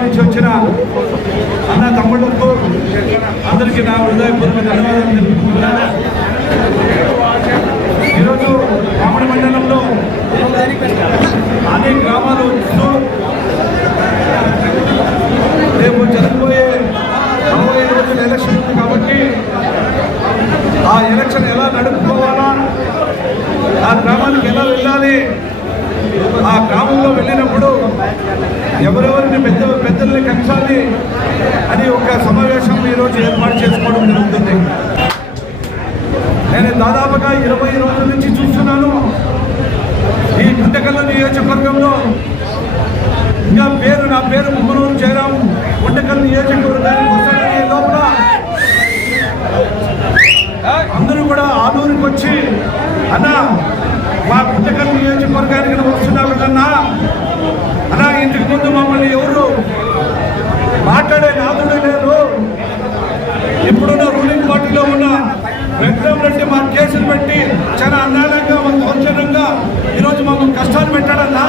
నుంచి వచ్చిన అన్న తమ్ముళ్ళకు అందరికీ నా హృదయపూర్వక ధన్యవాదాలు తెలుపుకుంటున్నాను. ఈరోజు రామణ మండలంలో అనేక గ్రామాలు వస్తూ రేపు జరగబోయే నలభై రోజుల ఎలక్షన్ ఉంది కాబట్టి ఆ ఎలక్షన్ ఎలా నడుపుకోవాలా ఆ గ్రామానికి ఎలా వెళ్ళాలి ఆ గ్రామంలో వెళ్ళినప్పుడు ఎవరెవరిని పెద్ద పెద్దల్ని కలసాలి అని ఒక సమావేశం ఈరోజు ఏర్పాటు చేసుకోవడం జరుగుతుంది. నేను దాదాపుగా ఇరవై రోజుల నుంచి చూస్తున్నాను. ఈ గుంటకల్ల నియోజకవర్గంలో ఇంకా పేరు నా పేరు ముమ్మనూరు జయరాం. గుంటకల్ నియోజకవర్గానికి వస్తాడనే లోపల అందరూ కూడా ఆలూరుకి వచ్చి అన్న మా గుంటకల్ నియోజకవర్గానికి వస్తున్నావు కన్నా? ఇంతకు ముందు మమ్మల్ని ఎవరు? మాట్లాడే నాదుడు లేదు ఇప్పుడున్న రూలింగ్ పార్టీలో ఉన్న వెంకటరెడ్డి మా కేసులు పెట్టి చాలా అన్యాయంగా మా దౌర్జన్యంగా ఈరోజు మమ్మల్ని కష్టాలు పెట్టాడన్నా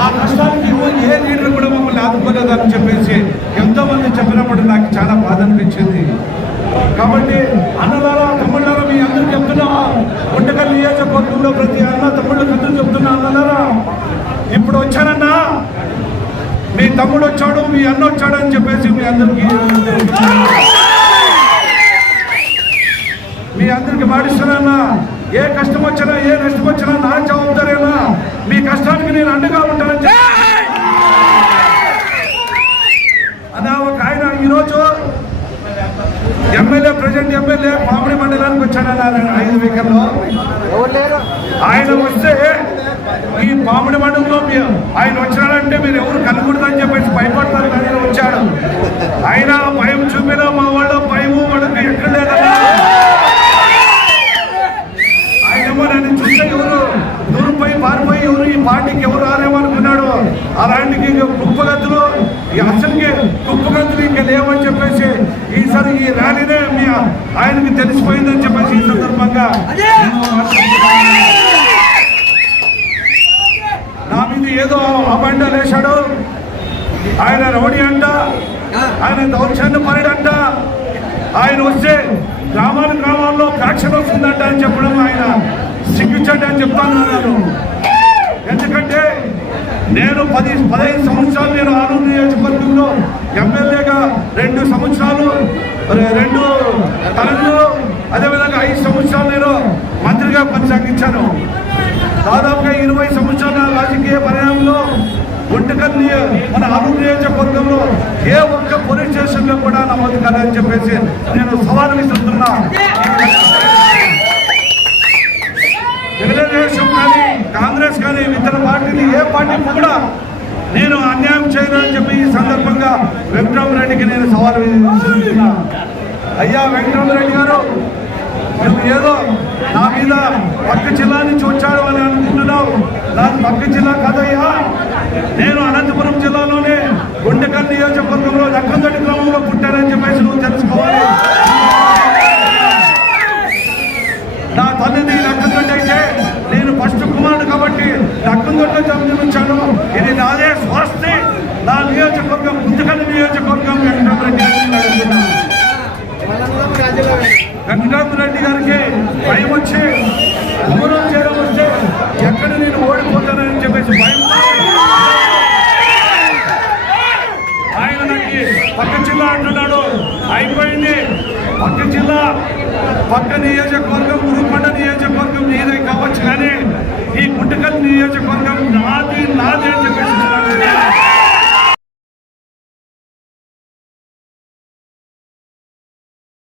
ఆ కష్టానికి ఏ లీడర్ కూడా మమ్మల్ని ఆదుకోలేదని చెప్పేసి ఎంతోమంది చెప్పినప్పుడు నాకు చాలా బాధ అనిపించింది. కాబట్టి అన్నల తమ్ముళ్ళారా మీ అందరూ చెప్తున్నా ఉండకల్ నియోజకవర్గంలో ప్రతి అన్న తమ్ముళ్ళకి అందరూ చెప్తున్నా అన్నలారా ఇప్పుడు వచ్చానన్నా మీ తమ్ముడు వచ్చాడు మీ అన్న వచ్చాడు అని చెప్పేసి మీ అందరికీ మీ అందరికి మాటిస్తున్నానా ఏ కష్టం వచ్చినా ఏ నష్టం వచ్చినా నా జవాబుదారేనా? మీ కష్టానికి నేను అండగా ఉంటానని అన్నా ఒక ఆయన ఈరోజు ఎమ్మెల్యే ప్రజెంట్ ఎమ్మెల్యే మామిడి మండలానికి వచ్చాడన్నారు ఐదు వెహికల్లో ఆయన వస్తే ఈ పాముడి మండలంలో మీ- ఆయన వచ్చినాడంటే మీరు ఎవరు కనుకూడదని చెప్పేసి భయపడతారు కానీ వచ్చాడు. ఆయన భయం చూపిన మా వాళ్ళ భయము వాళ్ళకి ఎక్కడ లేదన్నా. ఆయనేమో నన్ను చూస్తే ఎవరు దూరంపై పారిపోయి ఎవరు ఈ పార్టీకి ఎవరు రాలేమో అనుకున్నాడు. అలాంటికి కుప్పగతులు ఈ అసలుకి కుప్పగతులు ఇంకా లేవని చెప్పేసి ఈసారి ఈ ర్యాలీనే మీ ఆయనకి తెలిసిపోయిందని చెప్పేసి ఈ సందర్భంగా నేను మాట్లాడుతున్నాను. నా మీద ఏదో అబండాలు వేశాడు ఆయన రౌడీ అంట ఆయన దౌర్జన్య పరుడంట. ఆయన వస్తే గ్రామాల గ్రామాల్లో ఫ్యాక్షన్ వస్తుందంట అని చెప్పడం ఆయన సిగ్గించండి అని చెప్తాను అన్నాను ఎందుకంటే నేను పది పదహైదు సంవత్సరాలు నేను ఆరు నియోజకవర్గంలో ఎమ్మెల్యేగా రెండు సంవత్సరాలు రెండు తరలు అదేవిధంగా ఐదు సంవత్సరాలు నేను మంత్రిగా కొనసాగించాను దాదాపుగా ఇరవై సంవత్సరాల రాజకీయ పరిణామంలో గుంటకల్ నియ- మన ఆలూరు నియోజకవర్గంలో ఏ ఒక్క పోలీస్ స్టేషన్లో కూడా నమోదు కాదని చెప్పేసి నేను సవాలు విసురుతున్నా. తెలుగుదేశం కానీ కాంగ్రెస్ కానీ ఇతర పార్టీని ఏ పార్టీ కూడా నేను అన్యాయం చేయనని చెప్పి ఈ సందర్భంగా వెంకటరామరెడ్డికి నేను సవాలు విసురుతున్నా. అయ్యా వెంకటరామరెడ్డి గారు నువ్వు ఏదో నా మీద పక్క జిల్లా నుంచి వచ్చాడు అని అనుకుంటున్నావు. నాకు పక్క జిల్లా కాదయ్యా. నేను గుండెకల్ నియోజకవర్గంలో లక్కందొడ్డి గ్రామంలో పుట్టానని చెప్పేసి నువ్వు తెలుసుకోవాలి. నా తల్లిది లక్కందొడ్డి అయితే నేను ఫస్ట్ కుమారుడు కాబట్టి లక్కందొడ్డిలో జన్మించాను. ఇది నాదే స్వస్తి. నా నియోజకవర్గం గుండెకల్ నియోజకవర్గం వెంకటరెడ్డి గారికి భయం వచ్చి పక్క జిల్లా అంటున్నాడు. అయిపోయింది. పక్క జిల్లా పక్క నియోజకవర్గం ఉరుకొండ నియోజకవర్గం నీదే కావచ్చు కానీ ఈ గుంటకల్ నియోజకవర్గం నాది నాది అని చెప్పేసి